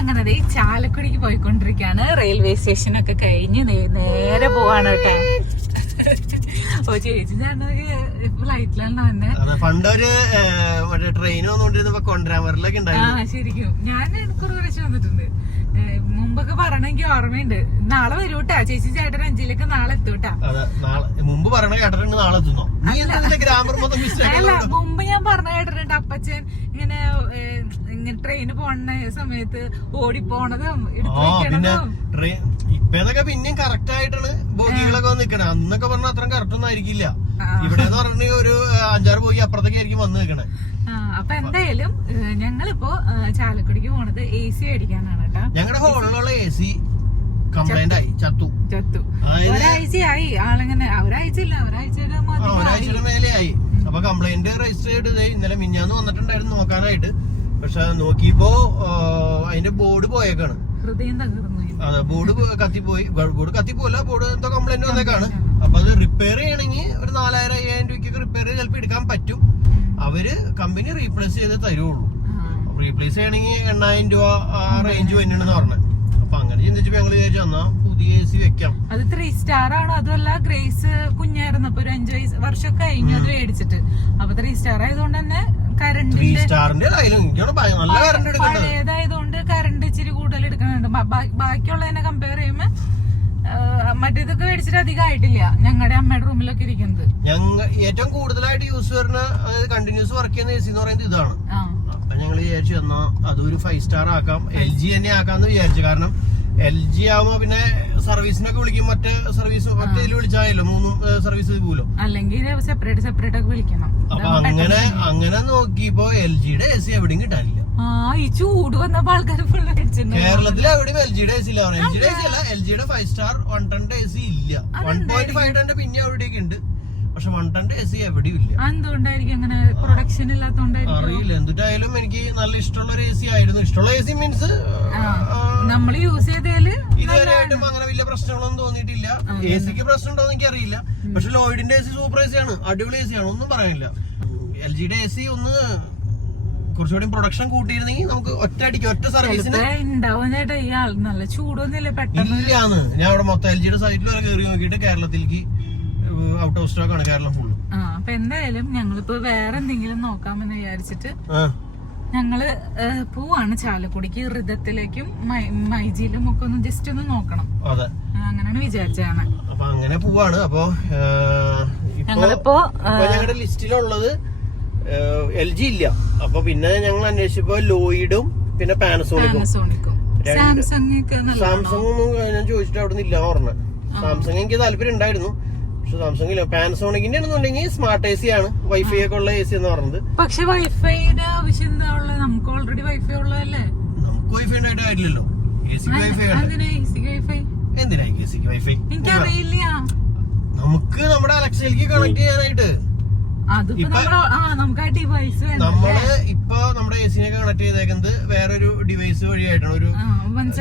അങ്ങനെ ദേ ചാലക്കുടിക്ക് പോയിക്കൊണ്ടിരിക്കുകയാണ് railway station ഒക്കെ കഴിഞ്ഞ് നേരെ പോവാണ് കേട്ടോ ഓ ചേച്ചി ഫ്ലൈറ്റിലാണ് പണ്ടൊരു ഏഹ്, മറ്റേ ട്രെയിൻ കൊണ്ടുവരാമറിലൊക്കെ ആ ശരിക്കും. ഞാൻ കുറെ പ്രാവശ്യം വന്നിട്ടുണ്ട്. മുമ്പൊക്കെ പറഞ്ഞെങ്കിൽ ഓർമ്മയുണ്ട്. നാളെ വരൂട്ടാ. ചേച്ചി ചേട്ടൻ അഞ്ചിലേക്ക് നാളെ എത്തൂട്ടാ. മുമ്പ് പറഞ്ഞ കേട്ടിട്ടുണ്ട് നാളെ എത്തുന്നോ? അല്ല. മുമ്പ് ഞാൻ പറഞ്ഞ കേട്ടിട്ടുണ്ട് അപ്പച്ചൻ ഇങ്ങനെ ഇങ്ങനെ ട്രെയിന് പോണ സമയത്ത് ഓടിപ്പോണതും എടുത്തു ആ പിന്നെ ട്രെയിൻ പിന്നെയും കറക്റ്റ് ആയിട്ടാണ് ബോഗികളൊക്കെ നിക്കണേ. അന്നൊക്കെ പറഞ്ഞ അത്രയും കറക്റ്റ് ഒന്നും ആയിരിക്കില്ല. ഇവിടെ ഒരു അഞ്ചാറ് പോയി അപ്പുറത്തേക്ക് ആയിരിക്കും വന്ന് നിൽക്കണേ. അപ്പൊ എന്തായാലും ഞങ്ങളിപ്പോ ചാലക്കുടിക്ക് പോണത് എ സി മേടിക്കാനാണ് കേട്ടോ. ഞങ്ങളുടെ ഹോളിലുള്ള എ സി കംപ്ലൈന്റ് ആയി ചത്തു. ചത്തു. ഒരാഴ്ച ആയി ആളെങ്ങനെ ഒരാഴ്ച ഇല്ല ഒരാഴ്ചയുടെ മേലെയായി. ഒരാഴ്ചയുടെ അപ്പൊ കംപ്ലൈന്റ് രജിസ്റ്റർ ചെയ്ത് ഇന്നലെ മിഞ്ഞാന്ന് വന്നിട്ടുണ്ടായിരുന്നു നോക്കാനായിട്ട്. പക്ഷെ നോക്കിയപ്പോ അതിന്റെ ബോർഡ് പോയേക്കാണ്. ഹൃദയം തകർന്നു. അതെ ബോർഡ് കത്തിപ്പോയി ബോർഡ് കത്തിപ്പോല ബോർഡ് എന്തോ കംപ്ലൈന്റ് വന്നേക്കാണ്. അപ്പൊ അത് റിപ്പയർ ചെയ്യണമെങ്കിൽ റിപ്പയർ ചിലപ്പോൾ എടുക്കാൻ പറ്റും. അവർ കമ്പനി റീപ്ലേസ് ചെയ്ത് തരുള്ളൂ. റീപ്ലേസ് ചെയ്യണമെങ്കിൽ എണ്ണായിരം രൂപ ആ റേഞ്ച് വരുന്നുണ്ടെന്ന് പറഞ്ഞത് അപ്പൊ അങ്ങനെ ചിന്തിച്ചപ്പോ ഞങ്ങൾ വിചാരിച്ചു എന്നാ പുതിയ എ സി വെക്കാം. അത് ത്രീ സ്റ്റാർ ആണ്. അതുമല്ല ഗ്രേസ് കുഞ്ഞായിരുന്നപ്പോ ഒരു അഞ്ചു വയസ്സ് വർഷമൊക്കെ കഴിഞ്ഞു അത് മേടിച്ചിട്ട്. അപ്പൊ ത്രീ സ്റ്റാർ ആയതുകൊണ്ട് തന്നെ കറണ്ട് പഴയതായതുകൊണ്ട് കറണ്ട് ഇച്ചിരി കൂടുതൽ എടുക്കുന്നുണ്ട്. ബാക്കിയുള്ളതിനെ കമ്പയർ ചെയ്യുമ്പോ മറ്റേതൊക്കെ മേടിച്ചിട്ട് അധികം ആയിട്ടില്ല. ഞങ്ങളുടെ അമ്മയുടെ റൂമിലൊക്കെ ഇരിക്കുന്നത്. ഞങ്ങൾ ഏറ്റവും കൂടുതലായിട്ട് യൂസ് വരുന്ന അതായത് കണ്ടിന്യൂസ് വർക്ക് ചെയ്യുന്ന എ സി എന്ന് പറയുന്നത് ഇതാണ്. അപ്പൊ ഞങ്ങൾ വിചാരിച്ചു എന്നാ അതൊരു ഫൈവ് സ്റ്റാർ ആക്കാം. എൽ ജി തന്നെ ആക്കാന്ന് വിചാരിച്ചു. കാരണം എൽ ജി ആവുമ്പോ പിന്നെ സർവീസിനൊക്കെ വിളിക്കും. മറ്റേ സർവീസ് മറ്റേ വിളിച്ചാലോ മൂന്നും സർവീസ് പോലും അല്ലെങ്കിൽ സെപ്പറേറ്റ് സെപ്പറേറ്റ് ഒക്കെ വിളിക്കണം. അപ്പൊ അങ്ങനെ അങ്ങനെ നോക്കിയപ്പോ എൽ ജിയുടെ എ സി എവിടെയും കിട്ടാനില്ല. ആ ഈ ചൂട് വന്നപ്പോ ആൾക്കാർ ഫുൾ കേരളത്തിൽ എവിടെയും എൽ ജിയുടെ എ സി ഇല്ല എൽ ജിയുടെ എ സി അല്ല. എൽ ജിയുടെ five star one A C ഇല്ല. വൺ പോയിന്റ് ഫൈവ് പിന്നെ എവിടെയൊക്കെ ഉണ്ട്? പക്ഷെ വൺ ടെന്റെ എ സി എവിടെയും ഇല്ല. എന്തുകൊണ്ടായിരിക്കും അങ്ങനെ പ്രൊഡക്ഷൻ ഇല്ലാത്തോണ്ടായിരിക്കും? അറിയില്ല. എന്തിട്ടായാലും എനിക്ക് നല്ല ഇഷ്ടമുള്ള ഒരു എ സി ആയിരുന്നു. ഇഷ്ടമുള്ള എ സി മീൻസ് നമ്മൾ യൂസ് ചെയ്തതിൽ ഇതുവരെയായിട്ടും അങ്ങനെ വലിയ പ്രശ്നങ്ങളൊന്നും തോന്നിയിട്ടില്ല. എ സിക്ക് പ്രശ്നം ഉണ്ടോ എനിക്ക് അറിയില്ല പക്ഷെ ലോയിഡിന്റെ A C super A C ആണ്. അടിപൊളി എ സി ആണ്. ഒന്നും പറയാനില്ല. എൽ ജിയുടെ എ സി ഒന്ന് കുറച്ചുകൂടി പ്രൊഡക്ഷൻ കൂട്ടിയിരുന്നെങ്കിൽ നമുക്ക് ഒറ്റ അടിക്ക് ഒറ്റ സർവീസിന് ഉണ്ടാവും ചേട്ടാ. ഈ നല്ല ചൂടൊന്നുമില്ല പെട്ടെന്ന് ഇല്ലാന്ന്. ഞാൻ അവിടെ മൊത്തം എൽ ജിയുടെ സൈറ്റിൽ വരെ കയറി നോക്കിയിട്ട് കേരളത്തിലേക്ക് ഔട്ട് ഓഫ് സ്റ്റോക്ക് ആണ് കേരളം ഫുള്ള് ആ അപ്പൊ എന്തായാലും ഞങ്ങളിപ്പോ വേറെ എന്തെങ്കിലും നോക്കാമെന്ന് വിചാരിച്ചിട്ട് ഞങ്ങൾ പോവാണ് ചാലക്കുടിക്ക് ഹൃദത്തിലേക്കും മൈ- മൈജിയിലും ഒക്കെ ഒന്ന് ജസ്റ്റ് ഒന്ന് നോക്കണം. അങ്ങനെയാണ് വിചാരിച്ചാണ് അപ്പൊ അങ്ങനെ പോവാണ്. അപ്പൊ ഞങ്ങളിപ്പോ ഞങ്ങളുടെ ലിസ്റ്റിലുള്ളത് എൽ ജി ഇല്ല അപ്പൊ പിന്നെ ഞങ്ങൾ അന്വേഷിച്ചപ്പോ ലോയിഡും പിന്നെ പാനസോണിക്കും സാംസങ് ഞാൻ ചോദിച്ചിട്ട് അവിടെ നിന്ന് ഇല്ല പറഞ്ഞ സാംസങ് എനിക്ക് താല്പര്യം ഉണ്ടായിരുന്നു. പക്ഷെ സാംസങ് ഇല്ല. പാനസോണിക്കിന്റെ ആണെന്നുണ്ടെങ്കിൽ സ്മാർട്ട് എ സി ആണ്. വൈഫൈ ഒക്കെ ഉള്ള എ സി എന്ന് പറഞ്ഞത്. പക്ഷെ വൈഫൈയുടെ ആവശ്യം എന്താ ഉള്ളത്? നമുക്ക് ഓൾറെഡി വൈഫൈ ഉള്ളതല്ലേ? നമുക്ക് വൈഫൈ ഉണ്ടായിട്ട് കാര്യമില്ലല്ലോ. എ വൈഫൈ എന്തിനാ എ സിക്ക് വൈഫൈ എനിക്കറിയില്ല. നമുക്ക് നമ്മുടെ അലക്സയിലേക്ക് കണക്ട് ചെയ്യാനായിട്ട്. നമ്മൾ ഇപ്പൊ നമ്മുടെ എ സിനെ കണക്ട് ചെയ്തേക്കുന്നത് വേറൊരു ഡിവൈസ് വഴിയായിട്ടാണ്. ഒരു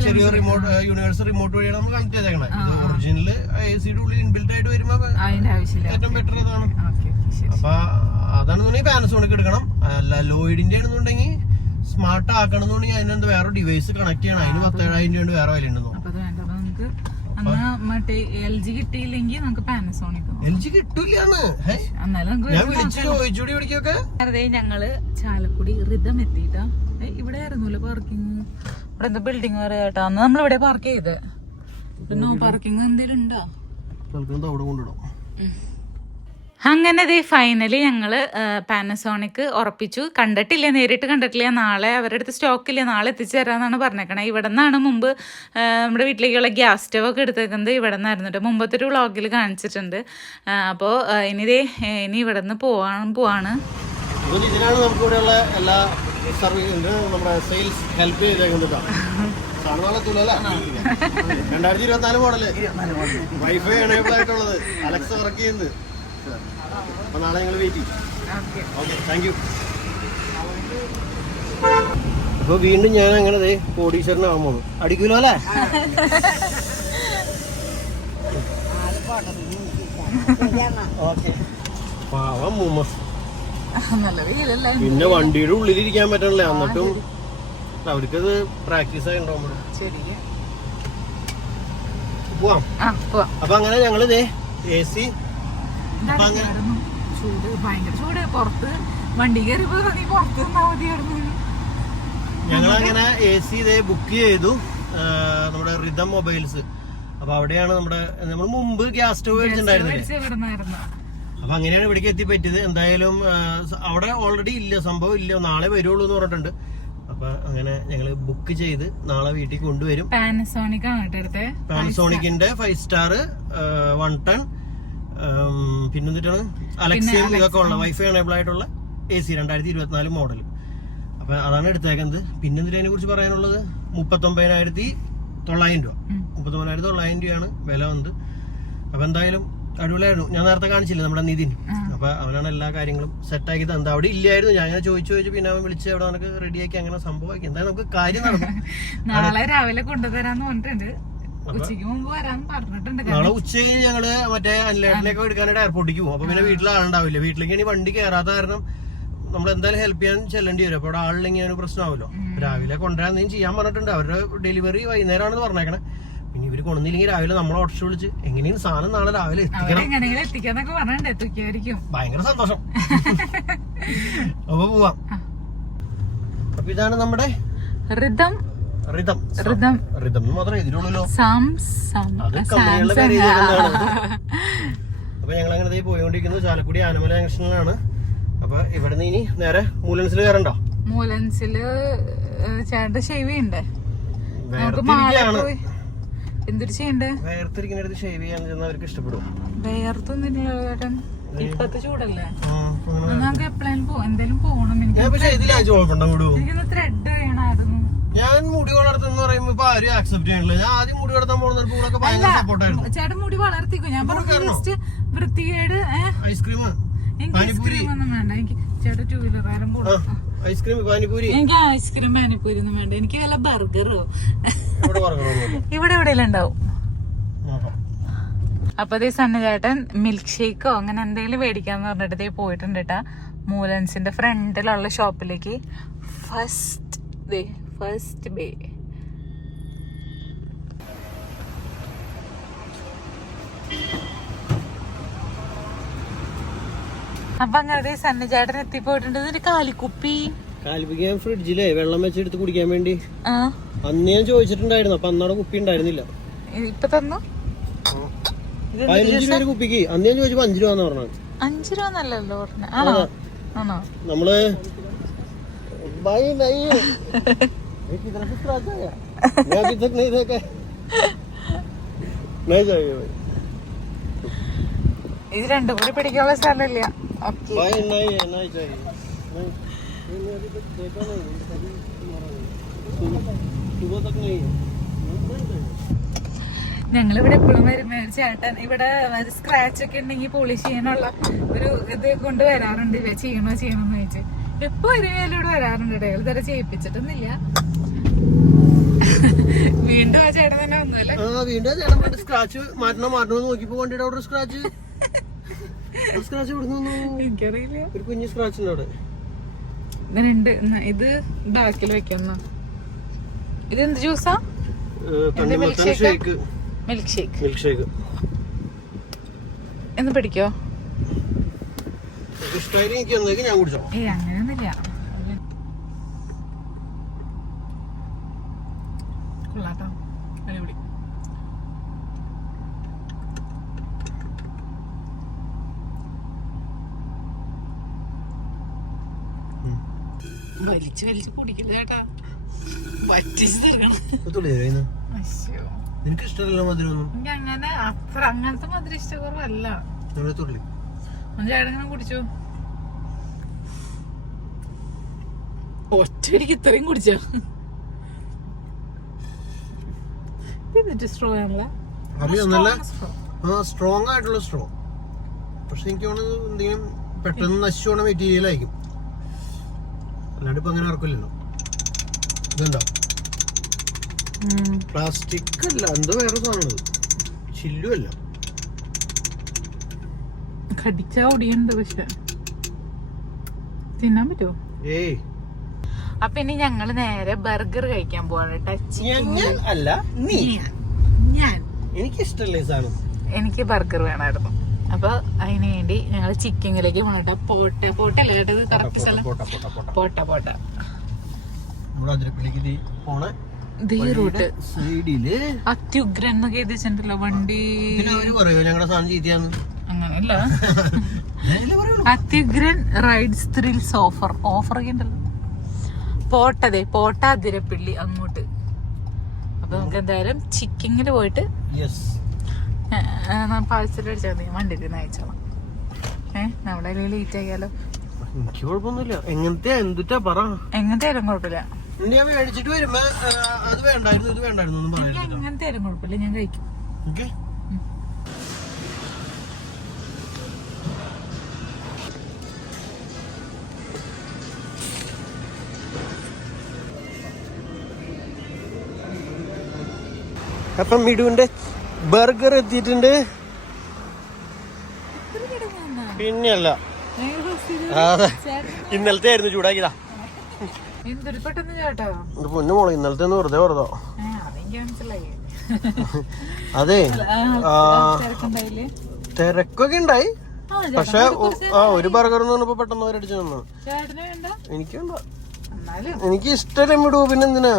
ചെറിയ റിമോട്ട് യൂണിവേഴ്സൽ റിമോട്ട് വഴിയാണ് നമ്മൾ കണക്ട് ചെയ്തേക്കണത്. ഒറിജിനൽ ഒറിജിനൽ എ സിയുടെ ഉള്ളിൽ ഇൻബിൽറ്റ് ആയിട്ട് വരുമ്പോ ഏറ്റവും ബെറ്റർ ശരി അപ്പൊ അതാണെന്നുണ്ടെങ്കിൽ പാനസോണിക് എടുക്കണം. അല്ല ലോയിഡിന്റെ ആണെന്നുണ്ടെങ്കിൽ സ്മാർട്ട് ആക്കണം എന്നുണ്ടെങ്കിൽ അതിനെന്ത് വേറെ ഡിവൈസ് കണക്ട് ചെയ്യണം. അതിന് പത്തേഴായിരം രൂപ വേറെ വില ഉണ്ടെന്നു അപ്പൊ എൽ ജി കിട്ടിയില്ലെങ്കിൽ നമുക്ക് പാനസോണിക് എൽ ജി കിട്ടൂലാണ് വെറുതെ ഞങ്ങൾ ചാലക്കുടി റിതം എത്തിയിട്ടാ. ഇവിടെ ആയിരുന്നല്ലോ പാർക്കിംഗ് ഇവിടെ എന്താ ബിൽഡിംഗ് വരെ കേട്ടോ. അന്ന് നമ്മൾ ഇവിടെ പാർക്ക് ചെയ്ത്. നോ പാർക്കിംഗ് എന്തെങ്കിലും ഉണ്ടോ? അവിടെ കൊണ്ടിടും അങ്ങനെ ദേ ഫൈനലി ഞങ്ങൾ പാനസോണിക് ഉറപ്പിച്ചു. കണ്ടിട്ടില്ല നേരിട്ട് കണ്ടിട്ടില്ല. നാളെ അവരുടെ അടുത്ത് സ്റ്റോക്കില്ല നാളെ എത്തിച്ചു തരാമെന്നാണ് പറഞ്ഞേക്കണേ. ഇവിടെ നിന്നാണ് മുമ്പ് നമ്മുടെ വീട്ടിലേക്കുള്ള ഗ്യാസ് സ്റ്റവ് ഒക്കെ എടുത്തേക്കുന്നത്. ഇവിടെ നിന്നായിരുന്നു കേട്ടോ മുമ്പത്തെ ഒരു വ്ളോഗിൽ കാണിച്ചിട്ടുണ്ട് അപ്പോൾ ഇനി ദേ ഇനി ഇവിടെ നിന്ന് പോവാൻ പോവാണ് ഇതിനാണ് നമുക്ക് ഇവിടെയുള്ള എല്ലാ സർവീസ് നമ്മുടെ സെയിൽസ് ഹെൽപ്പ് ചെയ്തേക്കുന്നത് കാണുന്നാളെത്തൂലല്ലേ രണ്ടായിരത്തി ഇരുപത്തിനാല് മോഡൽ വൈഫൈ എനേബിൾ ആയിട്ടുള്ളത്. അലക്സ വർക്ക് ചെയ്യുന്നത് അപ്പൊ നാളെ ഞങ്ങൾ വെയിറ്റ് ചെയ്യും. ഓക്കെ താങ്ക് യു അപ്പോൾ വീണ്ടും ഞാൻ അങ്ങനെ ദേ കോടീശ്വരനാകാൻ പോണു അടിക്കൂലോ അല്ലേ? ഓക്കെ പാവം മുമ്മ പിന്നെ വണ്ടിയുടെ ഉള്ളിലിരിക്കാൻ പറ്റണല്ലേ. എന്നിട്ടും അവർക്കത് പ്രാക്ടീസ് ആയി ഉണ്ടാവും പോവാം. അപ്പൊ അങ്ങനെ ഞങ്ങളിതേ എ സി ചൂട് ഭയങ്കര ചൂട്. പുറത്ത് വണ്ടി കയറിയപ്പോ നീ പുറത്ത് നിന്നാ മതിയായിരുന്നു ഞങ്ങൾ അങ്ങനെ എ സി ഇതേ ബുക്ക് ചെയ്തു നമ്മുടെ റിതം മൊബൈൽസ് അപ്പൊ അവിടെയാണ് നമ്മുടെ നമ്മൾ മുമ്പ് ഗ്യാസ് സ്റ്റവ് മേടിച്ചിട്ടുണ്ടായിരുന്നില്ലേ? മേടിച്ച് അപ്പൊ അങ്ങനെയാണ് ഇവിടേക്ക് എത്തിപ്പറ്റിയത്. എന്തായാലും അവിടെ ഓൾറെഡി ഇല്ല സംഭവം ഇല്ല. നാളെ വരുള്ളൂ എന്ന് പറഞ്ഞിട്ടുണ്ട്. അപ്പൊ അങ്ങനെ ഞങ്ങൾ ബുക്ക് ചെയ്ത് നാളെ വീട്ടിൽ കൊണ്ടുവരും. പാനസോണിക് ആണ് പാനസോണിക്കിന്റെ ഫൈവ് സ്റ്റാർ വൺ ടൺ പിന്നെന്തിട്ടാണ്? അലക്സയും ഇതൊക്കെ ഉള്ള വൈഫൈ എനേബിൾ ആയിട്ടുള്ള എ സി രണ്ടായിരത്തി ഇരുപത്തിനാല് മോഡൽ അപ്പൊ അതാണ് എടുത്തേക്കുന്നത്. പിന്നെന്തിനാ അതിനെ കുറിച്ച് പറയാനുള്ളത്? മുപ്പത്തൊമ്പതിനായിരത്തി തൊള്ളായിരം രൂപ. മുപ്പത്തൊമ്പതിനായിരത്തി തൊള്ളായിരം രൂപയാണ് വില വന്നത്. അപ്പൊ എന്തായാലും അടിപൊളിയായിരുന്നു. ഞാൻ നേരത്തെ കാണിച്ചില്ല നമ്മുടെ നിതിൻ. അപ്പൊ അവനാണ് എല്ലാ കാര്യങ്ങളും സെറ്റ് ആക്കി തന്നത് അവിടെ ഇല്ലായിരുന്നു. ഞാൻ ഇങ്ങനെ ചോദിച്ചു ചോദിച്ചു പിന്നെ അവൻ വിളിച്ച് അവിടെ നമുക്ക് റെഡിയാക്കി അങ്ങനെ സംഭവമാക്കി. എന്തായാലും നമുക്ക് കാര്യം നടന്നു. നാളെ രാവിലെ കൊണ്ടുതരാന്ന് പറഞ്ഞിട്ടുണ്ട്. ഉച്ചയ്ക്ക് മുമ്പ് വരാന്ന് പറഞ്ഞിട്ടുണ്ട്. നാളെ ഉച്ച കഴിഞ്ഞ് ഞങ്ങൾ മറ്റേ അനിലേട്ടിലേക്ക് എടുക്കാനായിട്ട് എയർപോർട്ടിലേക്ക് പോകും. അപ്പൊ പിന്നെ വീട്ടിൽ ആളുണ്ടാവില്ല? വീട്ടിലേക്ക് ഇനി വണ്ടി കയറാത്ത കാരണം നമ്മൾ എന്തായാലും ഹെൽപ്പ് ചെയ്യാൻ ചെല്ലേണ്ടി വരും. അപ്പൊ അവിടെ ആളില്ലെങ്കിൽ ഒരു പ്രശ്നമാവല്ലോ രാവിലെ കൊണ്ടുവരാൻ എന്തെങ്കിലും ചെയ്യാൻ പറഞ്ഞിട്ടുണ്ട്. അവരുടെ ഡെലിവറി വൈകുന്നേരമാണെന്ന് പറഞ്ഞേക്കണേ. പിന്നെ ഇവർ കൊണ്ടുവന്നില്ലെങ്കിൽ രാവിലെ നമ്മൾ ഓട്ടോ വിളിച്ച് എങ്ങനെയും സാധനം നാളെ രാവിലെ എത്തിക്കണം. ഭയങ്കര സന്തോഷം. അപ്പൊ പോവാം. അപ്പൊ ഇതാണ് നമ്മുടെ റിതം അപ്പൊ ഞങ്ങൾ അങ്ങനെ പോയിക്കൊണ്ടിരിക്കുന്നത് ചാലക്കുടി ആനമല ജംഗ്ഷനിലാണ്. അപ്പൊ ഇവിടെ നിന്ന് ഇനി നേരെ മൂലൻസിൽ കയറണ്ടോ? മൂലൻസിൽ ചേട്ടന്റെ വേർതിരിക്കുകയാണ് എന്തൊരു ചെയ്യണ്ടേ? വേർതിരിക്കുന്നിടത്ത് ഷേവ് ചെയ്യാൻ ചെന്നാൽ അവർക്ക് ഇഷ്ടപ്പെടും. വേർത്തൊന്നുമില്ല ചേട്ടൻ. ഇപ്പത്തെ ചൂടല്ലേ? നമുക്ക് എപ്പോഴും എന്തായാലും പോകണം എനിക്ക് ത്രെഡ് വേണമായിരുന്നു. ഞാൻ മുടി വളർത്തുന്ന പറയുമ്പോ ഇപ്പൊ ആരും ആക്സെപ്റ്റ് ചെയ്യണില്ല ഞാൻ ആദ്യം മുടി വളർത്താൻ പോകുന്ന കൂടെ ഭയങ്കര സപ്പോർട്ടായിരുന്നു ചേട്ടൻ മുടി വളർത്തിക്കോ? ഞാൻ പറഞ്ഞു വൃത്തികേട് ഐസ്ക്രീം ഐസ്ക്രീം ഒന്നും വേണ്ട. എനിക്ക് ചേട്ടൻ ടൂ വീലറുകാരൻ കൂടും ഐസ്ക്രീം പാനിപൂരി എനിക്ക് ഐസ്ക്രീം പാനിപ്പൂരി ഒന്നും വേണ്ട. എനിക്ക് വല്ല ബർഗറോ ഇവിടെ എവിടെയെല്ലാം ഉണ്ടാവും. അപ്പൊ ദേ സണ്ണിചേട്ടൻ മിൽക്ക് ഷേക്കോ അങ്ങനെ എന്തെങ്കിലും മേടിക്കാന്ന് പറഞ്ഞിട്ട് ദേ പോയിട്ടുണ്ട് കേട്ടാ മൂലൻസിന്റെ ഫ്രണ്ടിലുള്ള ഷോപ്പിലേക്ക് ഫസ്റ്റ് ദേ ഫസ്റ്റ് ബേ അപ്പൊ അങ്ങോട്ട് സന്നചേട്ടൻ എത്തിപ്പോയിട്ടുണ്ട്. ഇതൊരു കാലിക്കുപ്പി. കാലിക്കുപ്പി ഞാൻ ഫ്രിഡ്ജിലെ വെള്ളം വെച്ചെടുത്ത് കുടിക്കാൻ വേണ്ടി. അന്ന് ഞാൻ ചോദിച്ചിട്ടുണ്ടായിരുന്നു അപ്പൊ അന്നവിടെ കുപ്പി ഉണ്ടായിരുന്നില്ല. ഇപ്പൊ തന്നു? പതിനഞ്ച് രൂപ കുപ്പിക്ക്. അന്ന് ഞാൻ ചോദിച്ചപ്പോ അഞ്ചു രൂപ പറഞ്ഞത്. അഞ്ചു രൂപ എന്നല്ലല്ലോ പറഞ്ഞ ആണോ? ആണോ? നമ്മൾ ബൈ ബൈ. है ये किधर से स्क्रैच आया मैं अभी तक नहीं देखा है। नहीं जाएगा भाई ഇത് രണ്ടും കൂടി പിടിക്കാനുള്ള സ്ഥലമില്ല ഓക്കെ भाई नहीं है नहीं चाहिए नहीं ये मैं अभी तक देखा नहीं है, कभी तुम्हारा नहीं। सुबह सुबह तक नहीं है नहीं चाहिए। ഞങ്ങൾ ഇവിടെ എപ്പോഴും വരുമ്പോ ഒരു ചേട്ടൻ ഇവിടെ സ്ക്രാച്ച് ഒക്കെ ഉണ്ടെങ്കിൽ പോളിഷ് ചെയ്യാനുള്ള ഒരു ഇത് കൊണ്ട് വരാറുണ്ട് ഇവ ചെയ്യണോ ചെയ്യണോന്ന് ചോദിച്ച് എപ്പോ വരുമ്പോഴും ഇവിടെ വരാറുണ്ട് ഇടയിൽ ഇതുവരെ ചെയ്യിപ്പിച്ചിട്ടൊന്നുമില്ല വീണ്ടും ആ ചേട്ടൻ തന്നെ വന്നല്ലേ ആ വീണ്ടും ചേട്ടൻ സ്ക്രാച്ച് മാറ്റണോ മാറ്റണോ നോക്കിപ്പോ വണ്ടിയുടെ അവിടെ സ്ക്രാച്ച് സ്ക്രാച്ച് എനിക്കറിയില്ല. ഒരു കുഞ്ഞു സ്ക്രാച്ച് ഉണ്ട് അവിടെ. ഇതിനുണ്ട് എന്നാ ഇത് ബാക്കിൽ വെക്കുന്ന ഇത് എന്ത് ജ്യൂസാ മിൽക്ക് ഷേക്ക് മിൽക്ക് ഷേക്ക് എന്ന് പിടിക്കോ? ഇഷ്ടമായി എനിക്ക് തന്നേക്ക് ഞാൻ കുടിച്ചോ ഏ അങ്ങനെയൊന്നുമില്ല അടിപൊളി വലിച്ചു വലിച്ചു കുടിക്കില്ല ചേട്ടാ വറ്റിച്ച് തീർക്കണം. നിനക്ക് ഇഷ്ടമല്ല മധുരമൊന്നും? എനിക്ക് അങ്ങനെ അത്ര അങ്ങനത്തെ മധുര ഇഷ്ടക്കുറവല്ല. ചേട്ടങ്ങനെ കുടിച്ചോ? ഒറ്റയടിക്ക് ഇത്രയും കുടിച്ചോ എന്നിട്ട് സ്ട്രോ ആണല്ലേ? അറിയാം നല്ല ആ സ്ട്രോങ് ആയിട്ടുള്ള സ്ട്രോ പക്ഷെ എനിക്ക് തോന്നുന്നത് എന്തെങ്കിലും പെട്ടെന്ന് നശിച്ചു പോണ മെറ്റീരിയൽ ആയിരിക്കും. അല്ലാണ്ട് ഇപ്പൊ അങ്ങനെ ഇറക്കില്ലല്ലോ ഇതുണ്ടോ? പ്ലാസ്റ്റിക് അല്ല എന്തോ വേറെ സാധനം ചില്ലുമല്ല കടിച്ചാ ഒടിയുണ്ട് പക്ഷെ. തിന്നാൻ പറ്റുമോ? ഏയ്. അപ്പൊ ഇനി ഞങ്ങൾ നേരെ ബർഗർ കഴിക്കാൻ പോവാണ് ടച്ച് അല്ല നീ. ഞാൻ എനിക്ക് ഇഷ്ടല്ലേ സാധനം? എനിക്ക് ബർഗർ വേണമായിരുന്നു അപ്പൊ അതിന് വേണ്ടി ഞങ്ങൾ ചിക്കനിലേക്ക് പോകട്ടെ പോട്ട പോട്ടല്ലേ കേട്ടത് കറക്റ്റ് സ്ഥലം. പോട്ടെ പോട്ടെ അത്യുഗ്രൻ എന്നൊക്കെ എഴുതിച്ചിട്ടുണ്ടല്ലോ വണ്ടി. അങ്ങനെയല്ല. അത്യുഗ്രൻ റൈഡ്സ് ത്രിൽസ് ഓഫർ. ഓഫർ ഒക്കെ ഉണ്ടല്ലോ പോട്ടതെ പോട്ട അതിരപ്പിള്ളി അങ്ങോട്ട്. അപ്പൊ നമുക്ക് എന്തായാലും ചിക്കിങ്ങിൽ പോയിട്ട്. പാഴ്സൽ അടിച്ചാൽ മതി. വണ്ടിയിൽ നിന്ന് അയച്ചോളാം. ഏഹ് നമ്മുടെ ലേറ്റ് ആക്കിയാലോ എനിക്ക് കുഴപ്പമൊന്നുമില്ല. എങ്ങനത്തെ എന്തുട്ടാ പറ. എങ്ങനത്തെ ആയാലും കുഴപ്പമില്ല ഞാൻ മേടിച്ചിട്ട് വരുമ്പോ അത് വേണ്ടായിരുന്നു ഇത് വേണ്ടായിരുന്നു എങ്ങനത്തെ ആയാലും കുഴപ്പമില്ല. ഞാൻ കഴിക്കും. അപ്പം ഇടുവിന്റെ ബർഗർ എത്തിയിട്ടുണ്ട്. പിന്നെയല്ല. അതെ. ഇന്നലത്തെ ആയിരുന്നു ചൂടാക്കിയതാ. പൊന്നു മോളെ ഇന്നലത്തെ വെറുതെ വെറുതോ? അതെ. തിരക്കൊക്കെ ഉണ്ടായി. പക്ഷെ ആ ഒരു ബർഗർ എന്ന് പറഞ്ഞപ്പോ പെട്ടെന്ന് അവരടിച്ചു തന്നു. എനിക്കുണ്ടോ എനിക്ക് ഇഷ്ടമല്ല മിടു? പിന്നെ എന്തിനാ?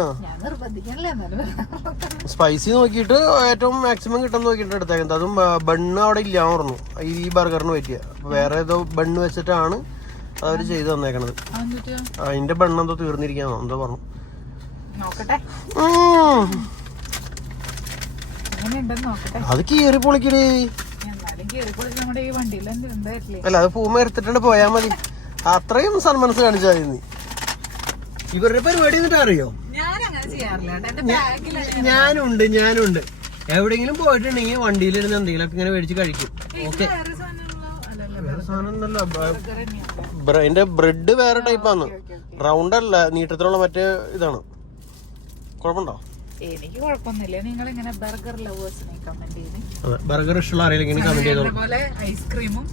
സ്പൈസി നോക്കിയിട്ട് ഏറ്റവും മാക്സിമം കിട്ടാൻ നോക്കിയിട്ട് എടുത്തേക്കുന്നത്. അതും ബണ്ണ് അവിടെ ഇല്ല പറഞ്ഞു. ഈ ബർഗറിന് പറ്റിയ. വേറെ ഏതോ ബണ്ണ് വെച്ചിട്ടാണ് അവർ ചെയ്തു തന്നേക്കണത്. അതിന്റെ ബണ്ണ് എന്തോ തീർന്നിരിക്കാന്നോ എന്തോ പറഞ്ഞു. അത് കീറി പൊളിക്കണേ അല്ല? അത് പൂമ എടുത്തിട്ടുണ്ട് പോയാ മതി. അത്രയും സന്മനസ് കാണിച്ചാൽ നീ. ഇവരുടെ പരിപാടി എന്നിട്ട് അറിയോ? ഞാനുണ്ട് ഞാനുണ്ട്. എവിടെങ്കിലും പോയിട്ടുണ്ടെങ്കിൽ വണ്ടിയിൽ ഇരുന്ന് എന്തെങ്കിലുമൊക്കെ ഇങ്ങനെ മേടിച്ച് കഴിക്കും. ഓക്കെ. എന്റെ ബ്രെഡ് വേറെ ടൈപ്പാണ് റൗണ്ട് അല്ല നീട്ടത്തിലുള്ള മറ്റേ ഇതാണ്. കുഴപ്പമുണ്ടോ? എനിക്ക് കുഴപ്പമൊന്നുമില്ല. നിങ്ങൾ ഇങ്ങനെ ബർഗർ ലവേഴ്സിനെ കമന്റ് ബർഗർ ഇഷ്ടമുള്ള ആരെങ്കിലും കമന്റ് ചെയ്തോളൂ. ഐസ്ക്രീമും.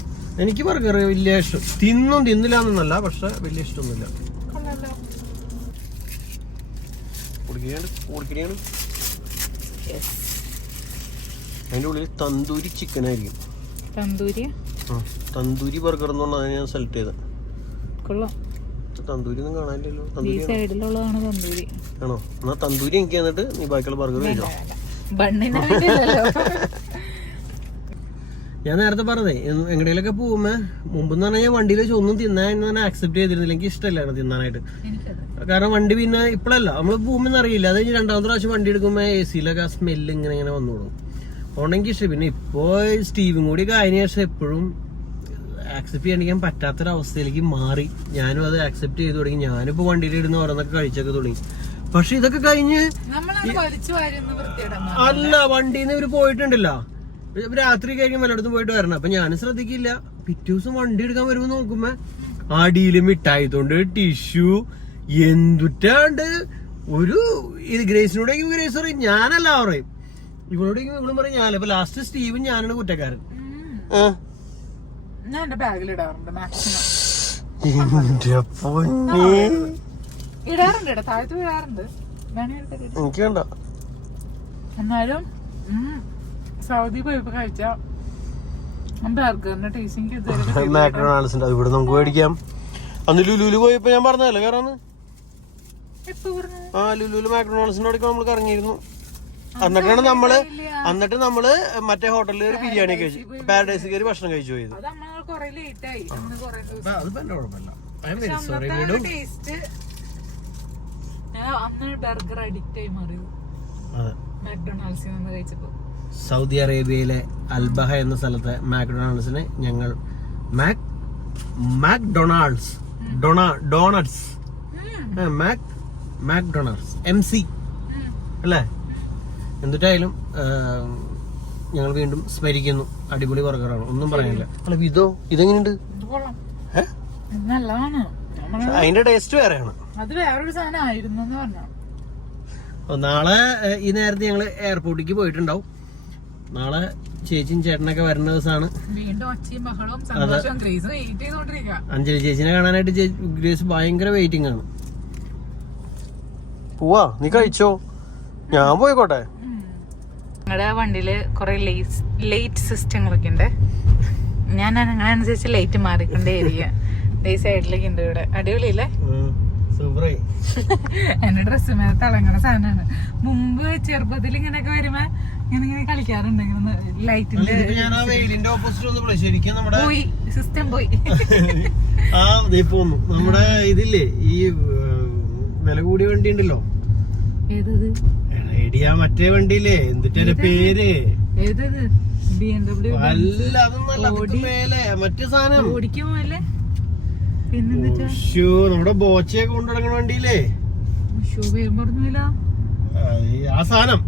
എനിക്ക് ബർഗർ വലിയ ഇഷ്ടം. തിന്നും തിന്നില്ല എന്നല്ല പക്ഷെ വലിയ ഇഷ്ടമൊന്നുമില്ല. കുടിക്കുകയാണ് അതിന്റെ ഉള്ളിൽ തന്തൂരി ചിക്കൻ ആയിരിക്കും. തന്തൂരി? തന്തൂരി ബർഗർ എന്ന് പറഞ്ഞാൽ ഞാൻ സെലക്ട് ചെയ്തത് കൊള്ളാം. തന്തൂരി ഒന്നും കാണാനില്ലല്ലോ. ഈ സൈഡിലുള്ളതാണ് തന്തൂരി. ആണോ? എന്നാ തന്തൂരി എനിക്ക് എന്നിട്ട് നീ ബാക്കിയുള്ള ബർഗർ കഴിച്ചോ? ഞാൻ നേരത്തെ പറഞ്ഞേ എങ്ങടെയിലൊക്കെ പോകുമ്പോ മുമ്പ് എന്ന് പറഞ്ഞാൽ വണ്ടിയിൽ വെച്ച് ഒന്നും തിന്നാൻ ഞാൻ ആക്സെപ്റ്റ് ചെയ്തിരുന്നില്ല. എനിക്ക് ഇഷ്ടമല്ലായിരുന്നു തിന്നാനായിട്ട്. കാരണം വണ്ടി പിന്നെ ഇപ്പോഴല്ല നമ്മൾ പോകുമ്പോൾ അറിയില്ല. അത് കഴിഞ്ഞ് രണ്ടാമത്തെ പ്രാവശ്യം വണ്ടി എടുക്കുമ്പോൾ എ സിയിലൊക്കെ ആ സ്മെല്ല് ഇങ്ങനെ ഇങ്ങനെ വന്നോളും ഉണ്ടെങ്കിൽ ഇഷ്ടം. പിന്നെ ഇപ്പോ സ്റ്റീവും കൂടി കഴിഞ്ഞ ശേഷം എപ്പോഴും ആക്സെപ്റ്റ് ചെയ്യാണ്ടിരിക്കാൻ പറ്റാത്തൊരവസ്ഥയിലേക്ക് മാറി. ഞാനും അത് ആക്സെപ്റ്റ് ചെയ്തു തുടങ്ങി. ഞാനിപ്പോ വണ്ടിയിൽ ഇടുന്ന ഓരോന്നൊക്കെ കഴിച്ചൊക്കെ തുടങ്ങി. പക്ഷെ ഇതൊക്കെ കഴിഞ്ഞ് അല്ല വണ്ടിയിൽ നിന്ന് ഇവർ പോയിട്ടുണ്ടല്ലോ. ഇവർ രാത്രി കഴിഞ്ഞ് മലയിടത്ത് പോയിട്ട് വരണം. അപ്പൊ ഞാൻ ശ്രദ്ധിക്കില്ല. പിറ്റേ ദിവസം വണ്ടി എടുക്കാൻ വരുമ്പോ നോക്കുമ്പോ അടിയിൽ മിഠായിത്തോണ്ട് തൊണ്ട് ടിഷ്യൂ എന്തുറ്റാണ്ട്. ഒരു ഇത് ഗ്രേസിനോട് ഗ്രേസ് പറയും ഞാനല്ല പറയും. ഇവളോട് ഇവളും പറയും ഞാൻ ഇപ്പൊ ലാസ്റ്റ് സ്റ്റീവും ഞാനാണ് കുറ്റക്കാരൻ. ഞാൻ എന്റെ ബാഗിൽ ഇടാറുണ്ട് മാക്സിമം. ഇടാറുണ്ട് താഴത്ത്. എനിക്ക് വേണ്ട എന്നാലും സൗദി പോയപ്പോ കഴിച്ച. ബർഗറിന്റെ ടേസ്റ്റിംഗ് ഇതുവരെ ഇവിടെ നമുക്ക് മേടിക്കാം. അന്ന് ലുലുലു പോയപ്പോ ഞാൻ പറഞ്ഞതല്ലേ? വേറെ ആ ലുലുലു മാക്ഡൊണാൾഡ്സിന്റെ അവിടേക്ക് നമ്മൾ കറങ്ങിയിരുന്നു. എന്നിട്ടാണ് നമ്മൾ എന്നിട്ട് നമ്മൾ മറ്റേ ഹോട്ടലിൽ ഒരു ബിരിയാണി കഴിച്ചു. പാരഡൈസ് കയറി ഭക്ഷണം കഴിച്ചു പോയത്. ബർഗർ അഡിക്റ്റ് ആയി. മാറി. മാക്ഡൊണാൾഡ്സിൽ നിന്ന് കഴിച്ചപ്പോ. സൗദി അറേബ്യയിലെ അൽബഹ എന്ന സ്ഥലത്തെ മാക്ഡൊണാൾഡ്സിനെ ഞങ്ങൾ Mac McDonald's ഡൊണ donuts Mac McDonald's M C. അല്ലേ? എന്തിട്ടായാലും ഞങ്ങൾ വീണ്ടും സ്മരിക്കുന്നു. അടിപൊളി ബർഗറാണ് ഒന്നും പറയാനില്ല. അല്ല ഇതോ ഇതെങ്ങനെയുണ്ട് അതിന്റെ ടേസ്റ്റ് വേറെയാണ്. അത് വേറൊരു സാധനം ആയിരുന്നു നാളെ ഈ നേരത്തെ ഞങ്ങൾ എയർപോർട്ടിലേക്ക് പോയിട്ടുണ്ടാവും. നാളെ ചേച്ചിയും ചേട്ടനൊക്കെ വരുന്ന ദിവസമാണ് അഞ്ജലി ചേച്ചിനെ കാണാനായിട്ട് ഗ്രേസ് ഭയങ്കര വെയിറ്റിംഗ് ആണ്. പോവാ നീ കഴിച്ചോ? ഞാൻ പോയിക്കോട്ടെ. ഞങ്ങളുടെ വണ്ടിയിൽ കുറെ ലേറ്റ് സിസ്റ്റങ്ങളൊക്കെ ഉണ്ട് ഞാൻ അനുസരിച്ച് ലൈറ്റ് മാറിക്കൊണ്ടേയിരിക്കുക ഈ സൈഡിലേക്ക് ഉണ്ട് ഇവിടെ. അടിപൊളിയില്ലേ? എന്റെ ഡ്രസ്സ് മേലെ തിളങ്ങണ സാധനമാണ് മുമ്പ് ചെറുപ്പത്തിൽ ഇങ്ങനെയൊക്കെ വരുമ്പോ ഇങ്ങനെ കളിക്കാറുണ്ട് ഇങ്ങനെ ലൈറ്റിന്റെ ഞാൻ ആ വെയിലിന്റെ ഓപ്പോസിറ്റ് ശരിക്കും നമ്മുടെ പോയി സിസ്റ്റം പോയി. ആ ദേ പോന്നു നമ്മുടെ ഇതില്ലേ ഈ വില കൂടിയ വണ്ടി ഉണ്ടല്ലോ. ഐഡിയ മറ്റേ വണ്ടിയില്ലേ എന്തിട്ടേ പേര്? അല്ല മേലെ മറ്റേ സാധനം. നമ്മുടെ ബോച്ചയൊക്കെ കൊണ്ടു വണ്ടിയില്ലേ? ആ, സാധനം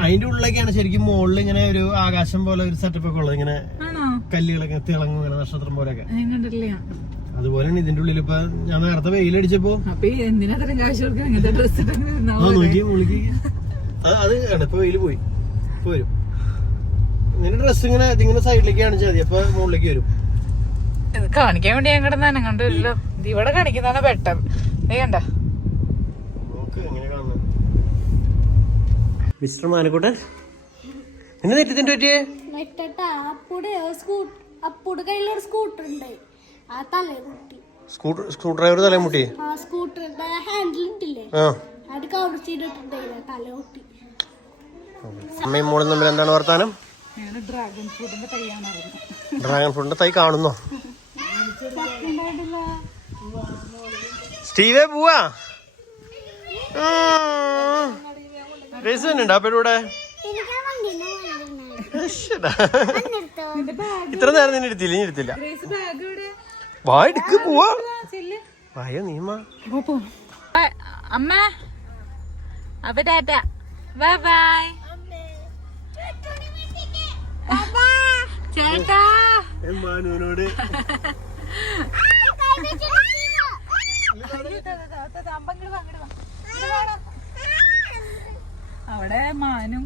അതിന്റെ ഉള്ളിലേക്കാണ് ശരിക്കും മുകളിൽ ഇങ്ങനെ ഒരു ആകാശം പോലെ ഒരു സെറ്റപ്പ് ഒക്കെ ഉള്ളത്. ഇങ്ങനെ ആണോ? കല്ലുകളൊക്കെ തിളങ്ങും ഇങ്ങനെ നക്ഷത്രം പോലെയൊക്കെ. അതുപോലെയാണ് ഇതിന്റെ ഉള്ളിൽ ഇപ്പൊ ഞാൻ നേരത്തെ വെയിലടിച്ചപ്പോ നോക്കി മുളിക്ക് അത് കണ്ട ഇപ്പൊ വെയിൽ പോയി. വരും. ഇങ്ങനെ ഡ്രസ് ഇങ്ങനെ ഇതിങ്ങനെ സൈഡിലേക്ക് കാണിച്ചാൽ മതി. അപ്പൊ മുകളിലേക്ക് വരും. കാണിക്കാൻ വേണ്ടി ഞാൻ കിടന്ന് കണ്ടു ഇവിടെ കാണിക്കുന്നതാണ് ബെറ്റർ നീ കണ്ട? മിസ്റ്റർ മാനക്കൂട്ടൻ എന്നെ നെറ്റിത്തിന്റെ പറ്റിയേ? സ്കൂട്ടർ ഡ്രൈവർ തലമുട്ടി? അമ്മയും മോളും തമ്മിൽ എന്താണ് വർത്താനം? ഡ്രാഗൺ ഫ്രൂട്ടിന്റെ തൈ കാണുന്നോ? സ്റ്റീവേ പോവാ. അപ്പയുടെ കൂടെ. ഇത്ര നേരം നിന്നെ എടുത്തില്ല ഇനി എടുത്തില്ല. ഗ്രേസ് ബാഗ് ഇവിടെ. വാ എടുക്ക് പോവാ. വായോ നീമാ പോ, പോ. ബൈ. അമ്മ. അപ്പൊ ടാറ്റ. Bye bye. ചേട്ടാ. എമ്മാനോട് അങ്ങോട്ട് വാ അങ്ങോട്ട് പിള്ളേര് വിളിക്ക് മാനും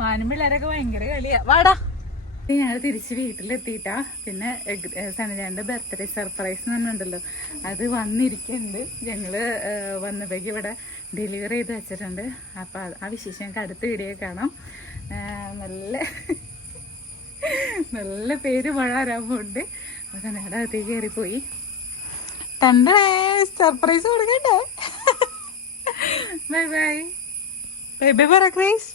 മാനും പിള്ളേരൊക്കെ ഭയങ്കര കളിയാ. വാടാ. ഞാൻ തിരിച്ച് വീട്ടിലെത്തിയിട്ടാ. പിന്നെ സനജാന്റെ ബർത്ത്ഡേ സർപ്രൈസ് എന്നുണ്ടല്ലോ അത് വന്നിരിക്കുന്നുണ്ട്. ഞങ്ങൾ വന്നപ്പോഴേക്ക് ഇവിടെ ഡെലിവറി ചെയ്ത് വെച്ചിട്ടുണ്ട്. അപ്പൊ ആ വിശേഷം ഞങ്ങൾക്ക് അടുത്ത വീഡിയോ കാണാം. നല്ല നല്ല പേര് മഴ പോകുന്നുണ്ട് അപ്പൊ സനയുടെ അകത്തേക്ക് കയറിപ്പോയി. തണ്ടേ സർപ്രൈസ് കൊടുക്കട്ടെ ബൈ ബൈ ബൈ ബൈ പറ ക്രേസ്